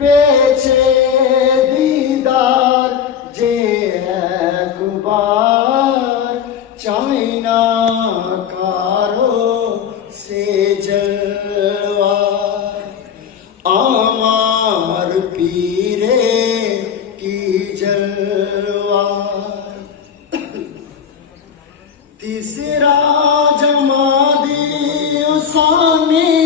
पेछे दीदार जे है गुबार चाइना कारो से जलवा आमार पीरे की जलवा तीसरा जमादी उसानी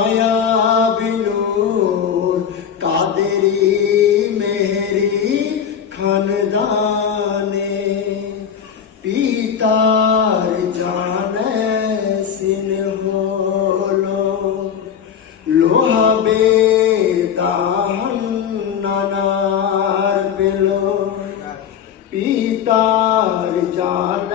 कादरी मेरी खानदाने पीतार जान सिन होलो। लोहा बेदाहन नानार बिलो पीतार जान